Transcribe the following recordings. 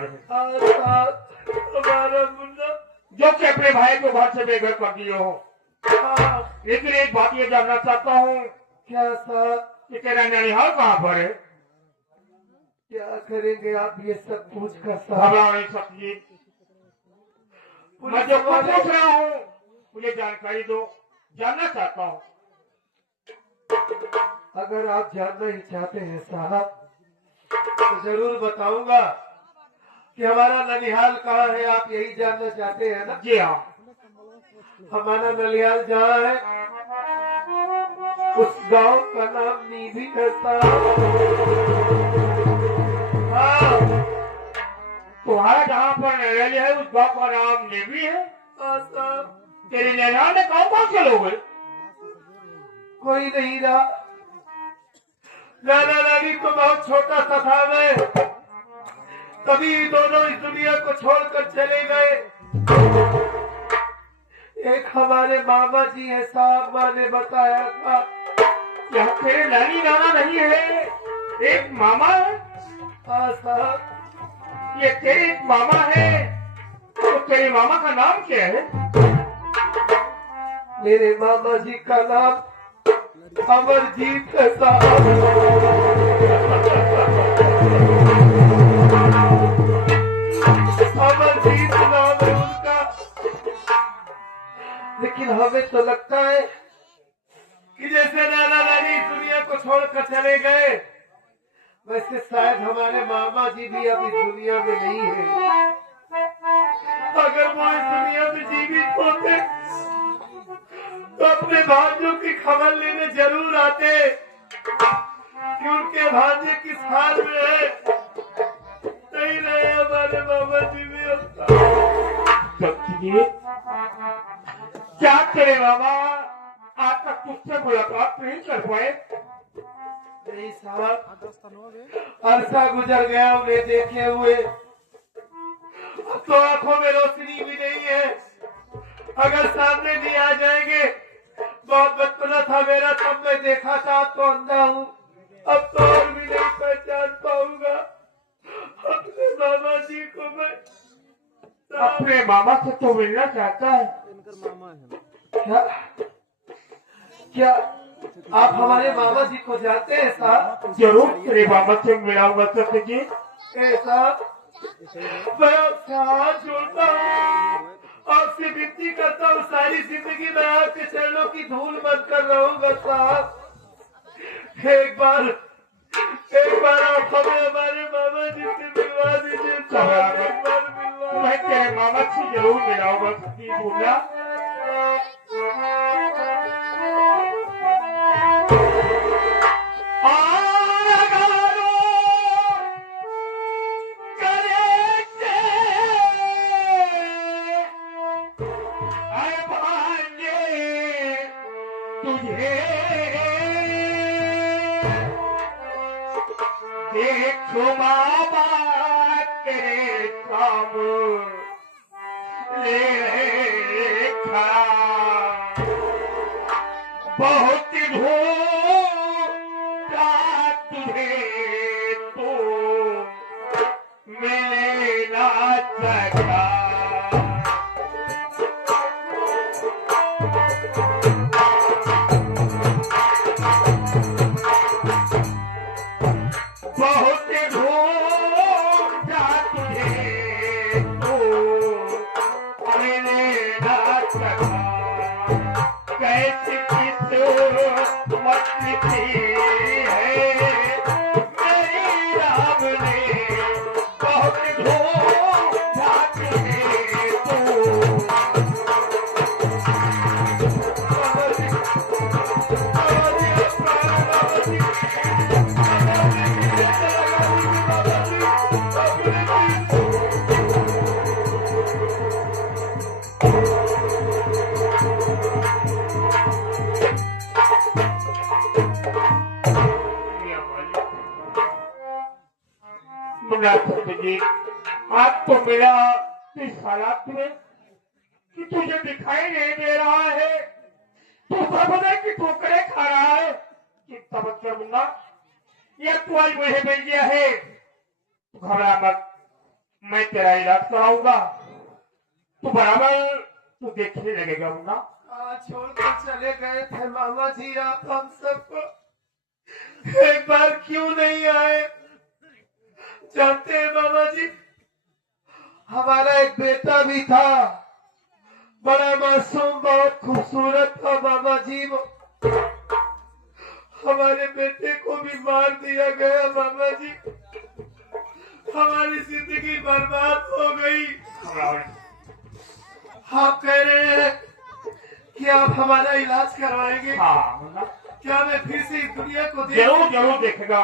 पर है हमारा मुन्ना जो कि अपने भाई को घर से बेघर कर दिए हो। लेकिन एक बात ये जानना चाहता हूँ क्या साहब, कि तेरा ननिहाल कहाँ पर है? क्या करेंगे आप ये सब पूछ कर साहब? घबराओ नहीं सकती, मैं जो कुछ पूछ रहा हूँ मुझे जानकारी दो, जानना चाहता हूँ। अगर आप जानना ही चाहते हैं साहब तो जरूर बताऊंगा कि हमारा ननिहाल कहाँ है। आप यही जानना चाहते हैं ना? जी हाँ। हमारा ननिहाल जहाँ है उस गांव का नाम नीभी है साहब। हाँ, तुम्हारा जहाँ पर ननिहाल है उस गाँव का नाम नेवी है? साहब तेरे ननिहाल में कौन से लोग हैं? कोई नहीं रहा। नाना नानी तो बहुत छोटा सा था मैं, तभी दोनों इस दुनिया को छोड़कर चले गए। एक हमारे मामा जी है साहब, माँ ने बताया था। यह तेरे नानी नाना नहीं है, एक मामा है? हाँ साहब, ये तेरे एक मामा है, तो तेरे मामा का नाम क्या है? मेरे मामा जी का नाम अमरजीत है साहब। अमरजीत नाम है उनका। लेकिन हमें तो लगता है कि जैसे नाना नानी इस दुनिया को छोड़कर चले गए, वैसे शायद हमारे मामा जी भी अब इस दुनिया में नहीं है। अगर वो इस दुनिया में जीवित होते तो अपने भांजों की खबर लेने जरूर आते कि उनके भांजे किस हाल में है। नहीं रहे हमारे मामा जी भी अब। सत्य, क्या तेरे मामा आज तक तुझसे मुलाकात नहीं कर पाए? नहीं साहब, अरसा गुजर गया उन्हें देखे हुए। अब तो आंखों में रोशनी भी नहीं है। अगर सामने भी आ जाएंगे, बहुत बचपना था मेरा तब मैं देखा था, अब तो अंधा हूँ। अब तो और भी नहीं पहचान पाऊंगा अपने मामा जी को मैं। अपने मामा से तो मिलना चाहता है। क्या क्या आप हमारे मामा जी को जानते हैं साहब? जरूर तेरे मामा से मिलाऊंगा सत्य जी। साहब, मैं आपसे हाथ जोड़ता हूँ, आपसे विनती करता हूँ, सारी जिंदगी मैं आपके चरणों की धूल बनकर रहूंगा साहब। एक बार आप हमें हमारे मामा जी से मिलवा दीजिए साहब। एक बार मिलवा। मैं तेरे मामा से जरूर मिलाऊंगा सत्य बोला। देखो मामा तेरे सामने खड़ा, बहुत ढूंढा तुझे तो मिले ना सका। बहुत ढूंढा तुझे तो मिले ना सका। कैसी किस्मत थी है मेरी राम ने, बहुत ढूंढा तुझे तो। जी आज तो मेरा इस हालात में कि तुझे दिखाई नहीं दे रहा है, तू सर्वदा की ठोकरें खा रहा है। चिंता मत कर मुन्ना, यह तू आज मुझे मिल गया है, घबरा मत। मैं तेरा इलाज कराऊंगा, तू बराबर तू देखने लगेगा मुन्ना। छोड़कर चले गए थे मामा जी आप हम सबको, एक बार क्यों नहीं आए? जानते हैं मामा जी, हमारा एक बेटा भी था, बड़ा मासूम, बहुत खूबसूरत था मामा जी। वो हमारे बेटे को भी मार दिया गया मामा जी, हमारी जिंदगी बर्बाद हो गई। आप कह रहे हैं कि आप हमारा इलाज करवाएंगे? हाँ मुन्ना, क्या मैं फिर से इस दुनिया को जरूर जरूर देखेगा,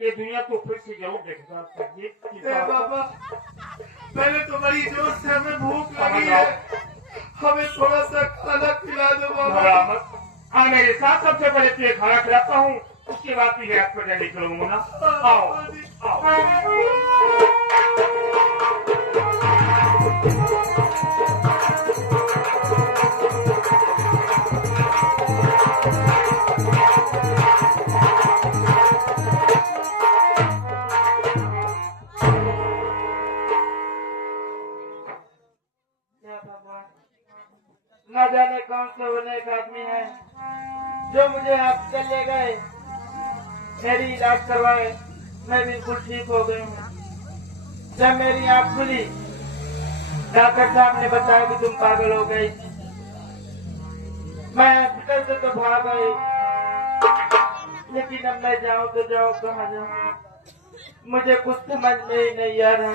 ये दुनिया तो फिर से जरूर देखेगा। बाबा, पहले तो बड़ी जोर से हमें भूख लगी है, हमें थोड़ा सा खाना खिला दो बाबा। हाँ मेरे साथ सबसे पहले तुझे खाना खिलाता हूँ, उसके बाद तुझे हॉस्पिटल निकलूंगा ना। आओ आओ। न जाने कौन से होने एक आदमी है जो मुझे हॉस्पिटल ले गए, मेरी इलाज करवाए, मैं बिल्कुल ठीक हो गई हूँ। जब मेरी आँख खुली, डॉक्टर साहब ने बताया कि तुम पागल हो गई। मैं हॉस्पिटल से तो भाग गई, लेकिन अब मैं जाऊँ तो जाऊँ कहाँ जाऊँ, मुझे कुछ समझ में ही नहीं आ रहा।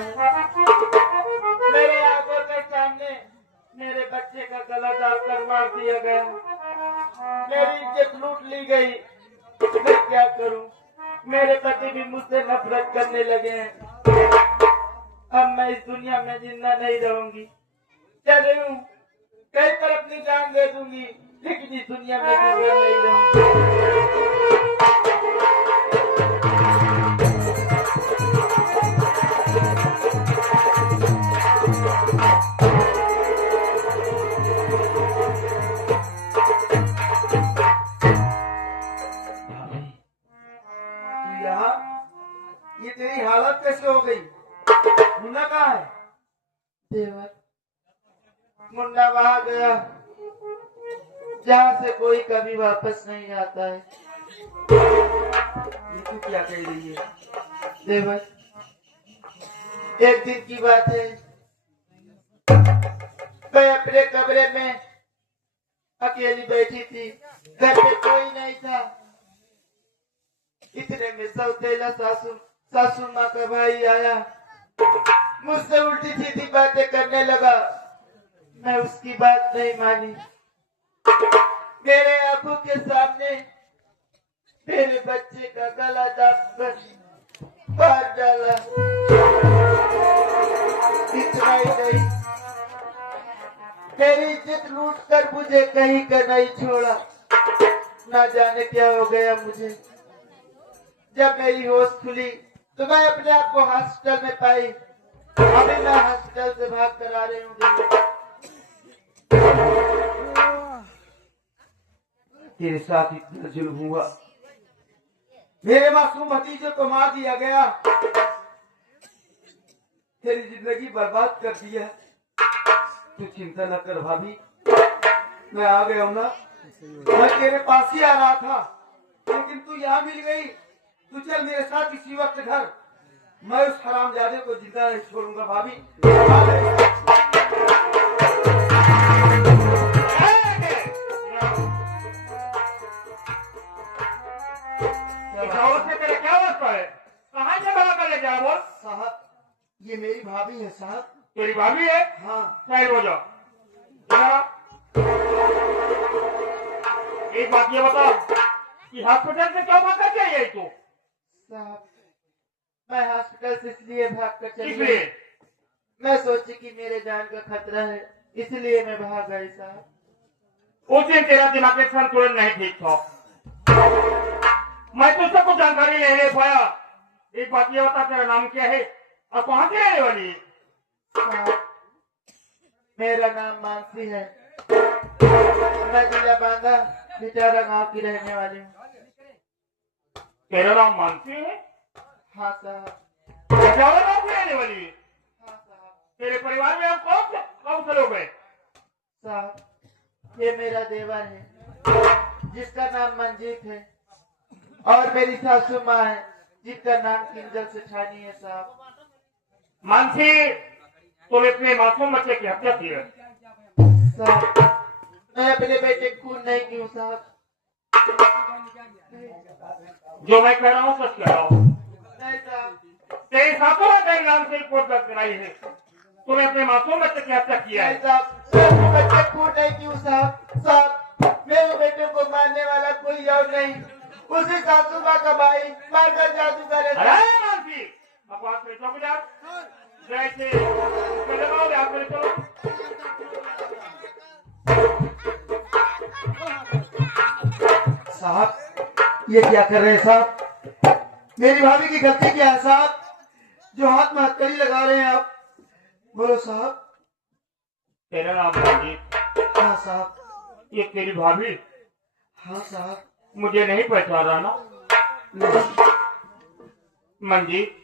मेरे आंखों के सामने मेरे बच्चे का गला दाबकर मार दिया गया, मेरी इज्जत लूट ली गई। मैं क्या करूं? मेरे पति भी मुझसे नफरत करने लगे हैं। अब मैं इस दुनिया में जिंदा नहीं रहूंगी। चल रही हूँ, कहीं पर अपनी जान दे दूंगी, लेकिन इस दुनिया में जिंदा नहीं रहूंगी। ये तेरी हालत कैसे हो गई? मुन्ना कहाँ है? देवर, मुन्ना वहां गया जहाँ से कोई कभी वापस नहीं आता है। ये तू क्या कह रही है? देवर, एक दिन की बात है, मैं अपने कमरे में अकेली बैठी थी, घर पे कोई नहीं था। इतने में सौतेला सासू माँ का भाई आया, मुझसे उल्टी सीधी बातें करने लगा। मैं उसकी बात नहीं मानी, मेरे आंखों के सामने मेरे बच्चे का गला दाबकर मार डाला। इतना ही नहीं, मेरी इज्जत लूट कर मुझे कहीं का नहीं छोड़ा। ना जाने क्या हो गया मुझे। जब मेरी होश खुली तो मैं अपने आप को हॉस्पिटल में पाई। अभी मैं हॉस्पिटल से भाग कर आ रही हूँ। तेरे साथ इतना जुल्म हुआ, मेरे मासूम भतीजे को मार दिया गया, तेरी जिंदगी बर्बाद कर दिया। तू चिंता न कर भाभी, मैं आ गया हूँ ना। मैं तेरे पास ही आ रहा था, लेकिन तू यहाँ मिल गई। तू चल मेरे साथ इसी वक्त घर, मैं उस हरामजादे को जिंदा नहीं छोड़ूंगा भाभी। क्या होता है? कहाँ से भगा कर ले जा बोल? साहब, ये मेरी भाभी है साहब। तेरी भाभी है? हाँ। साइड हो जाओ। एक बात ये बता कि हॉस्पिटल से क्यों भाग कर आई तू? साहब, मैं हॉस्पिटल से इसलिए भाग कर चली इसलिए गई, मैं सोची कि मेरे जान का खतरा है, इसलिए मैं भाग गई साहब। उस दिन तेरा दिमाग संतुलन नहीं ठीक था, मैं तुझसे कुछ जानकारी नहीं ले पाया। एक बात ये बता, तेरा नाम क्या है और कहाँ से रहने वाली है? साहब, मेरा नाम मानसी है, मैं जिला बांधा बिचारा गांव की रहने वाली हूँ। तेरा नाम मानसी है? हाँ साहब। बिचारा गांव की रहने वाली है? तेरे परिवार में हम कौन से लोग हैं? साहब ये मेरा देवर है जिसका नाम मंजीत है और मेरी सासू माँ है जिसका नाम किंजल सेठानी है साहब। मानसी, तूने अपने मासूम बच्चे की हत्या की है। साहब मैं अपने बेटे को खून नहीं की हूँ साहब। जो मैं कह रहा हूँ सच कह रहा हूँ। नहीं साहब। तेरे साथों ने तेरे नाम से रिपोर्ट दर्ज कराई है। तूने अपने मासूम बच्चे की हत्या की है। नहीं साहब मैं अपने बच्चे को खून नहीं की हूँ साहब। साहब मेरे बेटे को मारने वाला कोई और नहीं, उसी सासू माँ का भाई मारकर जादूगर है। अरे मानसी, बकवास में चौकीदार जैसे लगाओ आप मेरे चलो। साहब ये क्या कर रहे हैं साहब? मेरी भाभी की गलती क्या है साहब जो हाथ में हथकड़ी लगा रहे हैं आप? बोलो साहब। तेरा नाम मंजीत? हाँ साहब। ये तेरी भाभी? हाँ साहब। मुझे नहीं पहचाना ना? नहीं। मंजीत,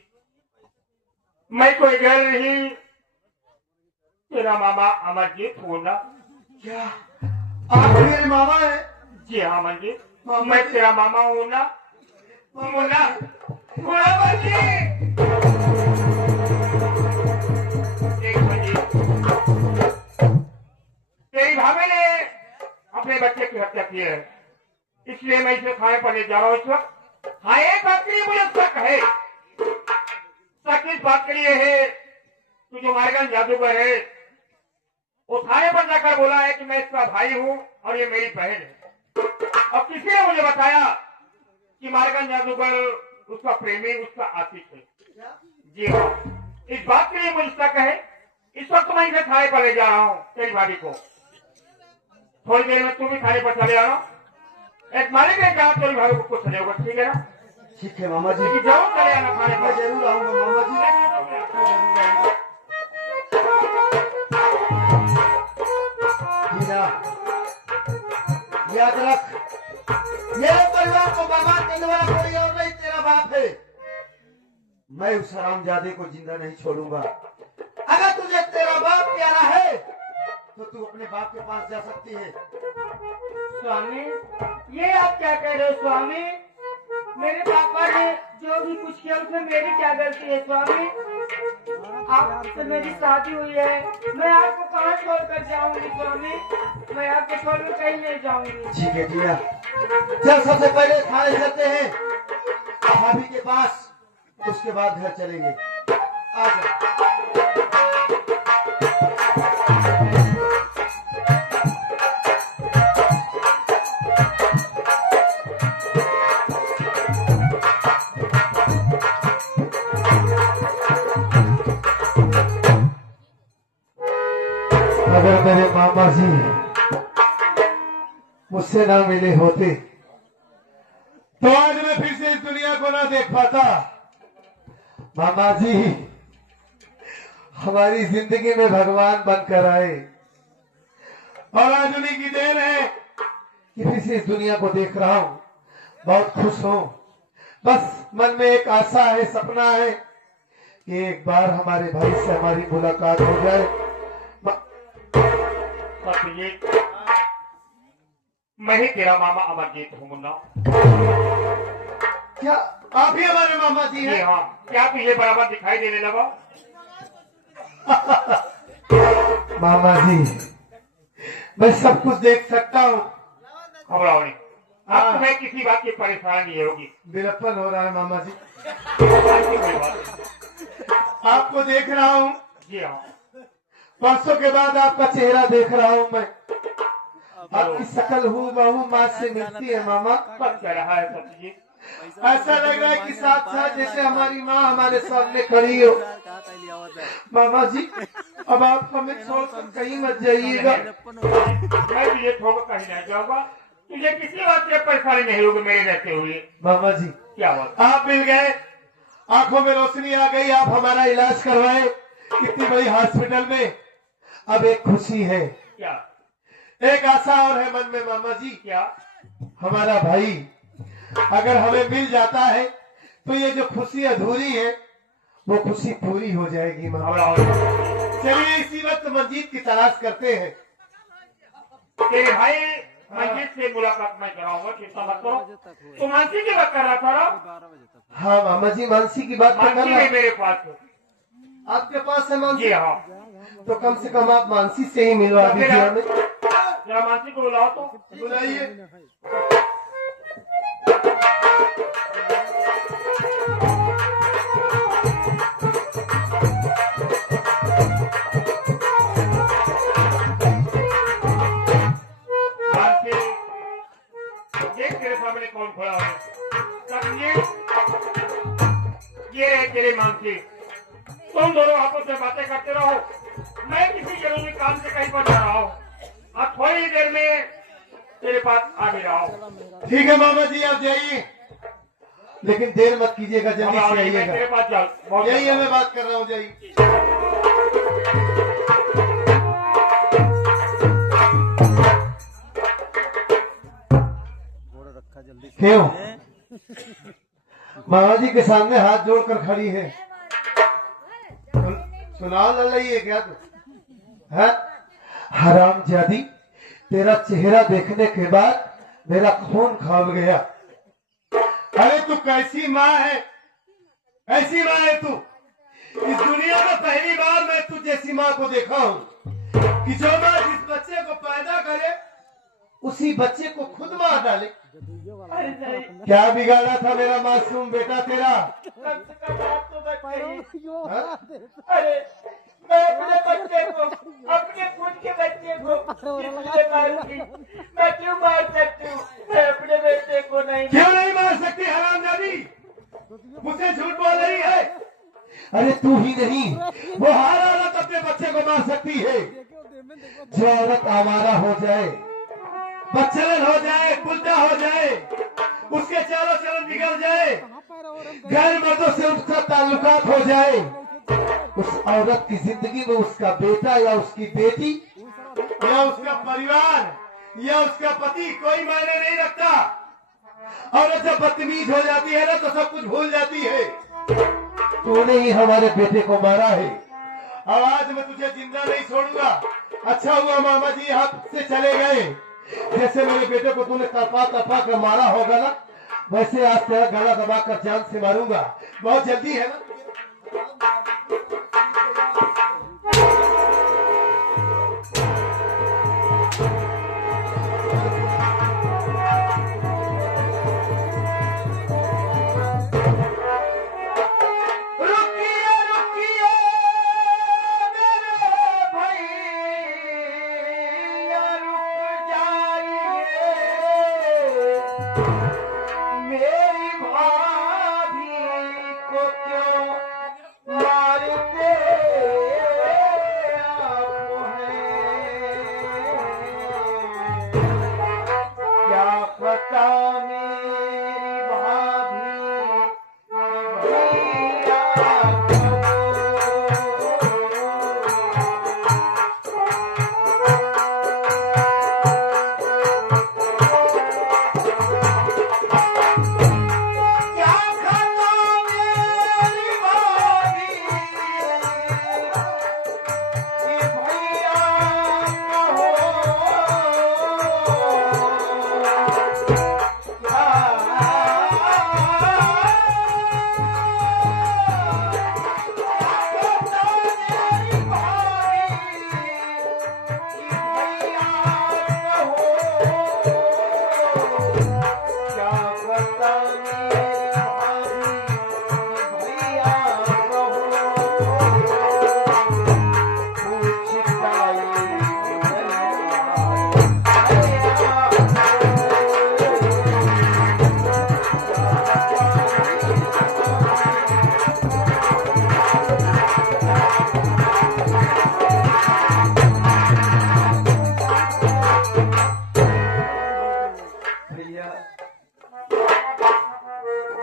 मैं कोई गैर नहीं, तेरा मामा अमरजीत हूँ ना? क्या आप मेरे मामा हैं? जी हाँ मंजीत, मामा मैं जी। तेरा मामा हूँ ना? मुन्ना, मुन्ना मंजीत। देख मंजीत, तेरी भाभी ने अपने बच्चे की हत्या की है, इसलिए मैं इसे खाने पर ले जा रहा हूँ इस वक्त। हाँ एक बात के लिए मुझे शक है। शक इस बात के लिए है, तू जो मारगन जादूगर है वो थाने पर जाकर बोला है कि मैं इसका भाई हूँ और ये मेरी बहन है। और किसी ने मुझे बताया कि मारगन जादूगर उसका प्रेमी, उसका आशिक है। जी हाँ, इस बात के लिए मुझे शक है। इस वक्त मैं इसे थाने पर ले जा रहा हूँ तेरी भाभी को। थोड़ी देर में तू भी थाने पर चले आना। एक मालिक है जहाँ तेरी भाभी को कुछ चले होगा, ठीक है ना? ठीक है मामा जी। जरूर चले आना थाने मैं पर। जरूर आऊंगा मामा जी। हीरा, याद रख मेरे परिवार को बर्बाद करने वाला कोई और नहीं तेरा बाप है। मैं उस हरामजादे को जिंदा नहीं छोड़ूंगा। अगर तुझे तेरा बाप प्यारा है तो तू अपने बाप के पास जा सकती है। स्वामी ये आप क्या कह रहे हो स्वामी? मेरे पापा ने जो भी कुछ किया उसमें मेरी क्या गलती है स्वामी? आपसे मेरी शादी हुई है, मैं आपको कहाँ छोड़कर जाऊंगी स्वामी? मैं आपको छोड़कर कहीं नहीं जाऊंगी। ठीक है जिया, चल सबसे पहले थाने चलते हैं भाभी के पास, उसके बाद घर चलेंगे। आ जा। अगर मेरे मामा जी मुझसे ना मिले होते तो आज मैं फिर से इस दुनिया को ना देख पाता। मामा जी हमारी जिंदगी में भगवान बनकर आए और आज उन्हीं की देन है कि फिर से इस दुनिया को देख रहा हूँ। बहुत खुश हूँ। बस मन में एक आशा है, सपना है कि एक बार हमारे भाई से हमारी मुलाकात हो जाए। मैं ही तेरा मामा अमरजीत हूँ मुन्ना। क्या आप ही हमारे मामा जी जी हैं? हाँ, क्या तुझे बराबर दिखाई देने लगा? मामा जी मैं सब कुछ देख सकता हूँ। घबराओ नहीं, अब तुम्हें किसी बात की परेशानी नहीं होगी। बिलप्पन हो रहा है मामा जी। ऐसी कोई बात नहीं। आपको देख रहा हूँ, जी हाँ, परसों के बाद आपका चेहरा देख रहा हूँ मैं। आपकी शकल हूबहू माँ से मिलती है मामा। सब कह रहा है सत्यजीत। ऐसा लग रहा है कि साथ साथ जैसे हमारी माँ हमारे सामने खड़ी हो। मामा जी अब आप हमें छोड़कर कहीं मत जाइएगा। मैं तुझे छोड़कर कहीं नहीं जाऊंगा। तुझे किसी बात की परेशानी नहीं होगी मेरे रहते हुए। मामा जी क्या बात? आप मिल गए, आंखों में रोशनी आ गई, आप हमारा इलाज करवाए इतनी बड़ी हॉस्पिटल में। अब एक खुशी है, क्या? एक आशा और है मन में मामा जी। क्या? हमारा भाई अगर हमें मिल जाता है तो ये जो खुशी अधूरी है वो खुशी पूरी हो जाएगी मामा। घबराओ नहीं। चलिए इसी वक्त मंजीत की तलाश करते हैं। तेरे भाई मंजीत से मुलाकात मैं कराऊंगा, चिंता मत करो। तू मानसी की बात कर रहा था ना? हाँ मामा जी, मानसी की बात कर मानसी रहा भी मेरे पास है। आपके पास है मानसी? जी हाँ। तो कम से कम आप मानसी से ही मिलवा दीजिए हमें। जरा मानसी को बुलाओ तो। बुलाइए। मानसी, देख तेरे सामने कौन खड़ा है। ये है तेरे मानसी। तुम दोनों आपस में बातें करते रहो, मैं किसी जरूरी काम से कहीं पर जा रहा हूँ। अब थोड़ी देर में तेरे पास आ भी रहा हूँ। ठीक है मामा जी, आप जाइए, लेकिन देर मत कीजिएगा, जल्दी से मैं आइएगा। तेरे पास जा यही मैं बात कर रहा हूँ, जाइए। क्यों मामा जी के सामने हाथ जोड़कर खड़ी है? सुनाओ लल्लाई है क्या तू? है हराम जादी, तेरा चेहरा देखने के बाद मेरा खून खौल गया। अरे तू कैसी माँ है, ऐसी माँ है तू? इस दुनिया में पहली बार मैं तू जैसी माँ को देखा हूँ कि जो माँ जिस बच्चे को पैदा करे उसी बच्चे को खुद मार डाले। अरे नहीं, क्या बिगाड़ा था मेरा मासूम बेटा तेरा? कम से कम आप तो बच गई। हाँ? अरे मैं अपने बच्चे को, अपने खुद के बच्चे को किससे मारूंगी? मैं क्यों मार सकती हूँ? मैं अपने बेटे को नहीं। क्यों नहीं मार सकती हरामजादी? मुझसे झूठ बोल रही है। अरे तू ही नहीं, वो हर औरत अपने बच्चे को मार सकती है। जो औरत आवारा हो जाए, बच्चलन हो जाए, कुल्टा हो जाए, उसके चारों चरण बिगड़ जाए, गैर मर्दों से उसका ताल्लुकात हो जाए, उस औरत की जिंदगी में उसका बेटा या उसकी बेटी या उसका परिवार या उसका पति कोई मायने नहीं रखता। औरत जब बदतमीज हो जाती है ना तो सब कुछ भूल जाती है। तूने ही हमारे बेटे को मारा है और आज मैं तुझे जिंदा नहीं छोड़ूंगा। अच्छा हुआ मामा जी यहाँ से चले गए। जैसे मेरे बेटे को तूने तपा तपा कर मारा होगा ना, वैसे आज तेरा गला दबा कर जान से मारूंगा। बहुत जल्दी है ना? मेरी भाभी को क्यों मारते आप हैं? क्या पता मेरी भाभी भैया क्या खाता मेरी भाभी ये भैया कहो भैया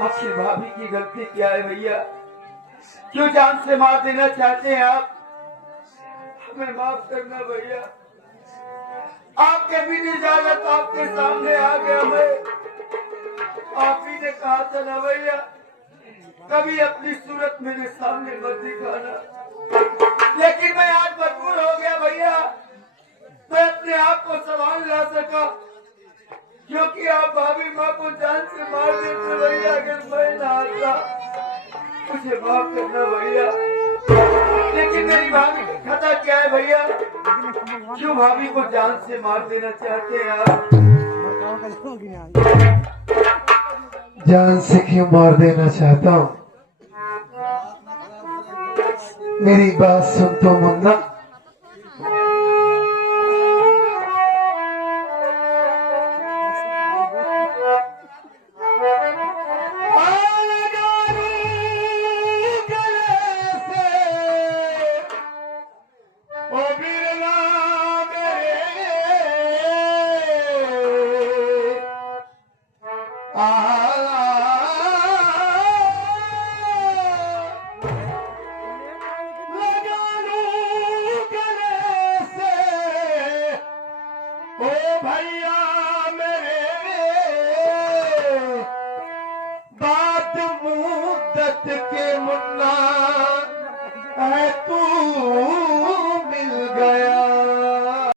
आपसे भाभी की गलती क्या है भैया? क्यों जान से मार देना चाहते हैं आप? हमें माफ करना भैया। आपके बिन इजाजत आपके सामने आ गया मैं। आप ही ने कहा था ना भैया, कभी अपनी सूरत मेरे सामने मत दिखाना। लेकिन मैं आज मजबूर हो गया भैया, मैं अपने आप को संभाल ना सका, क्योंकि आप भाभी माँ को जान से मार देते भैया। अगर मैं ना आता, मुझे माफ करना भैया। लेकिन मेरी भाभी की खता क्या है भैया? क्यों भाभी को जान से मार देना चाहते हैं आप? जान से क्यों मार देना चाहता हूँ? मेरी बात सुन तो मुन्ना। बात मुद्दत के मुन्ना है तू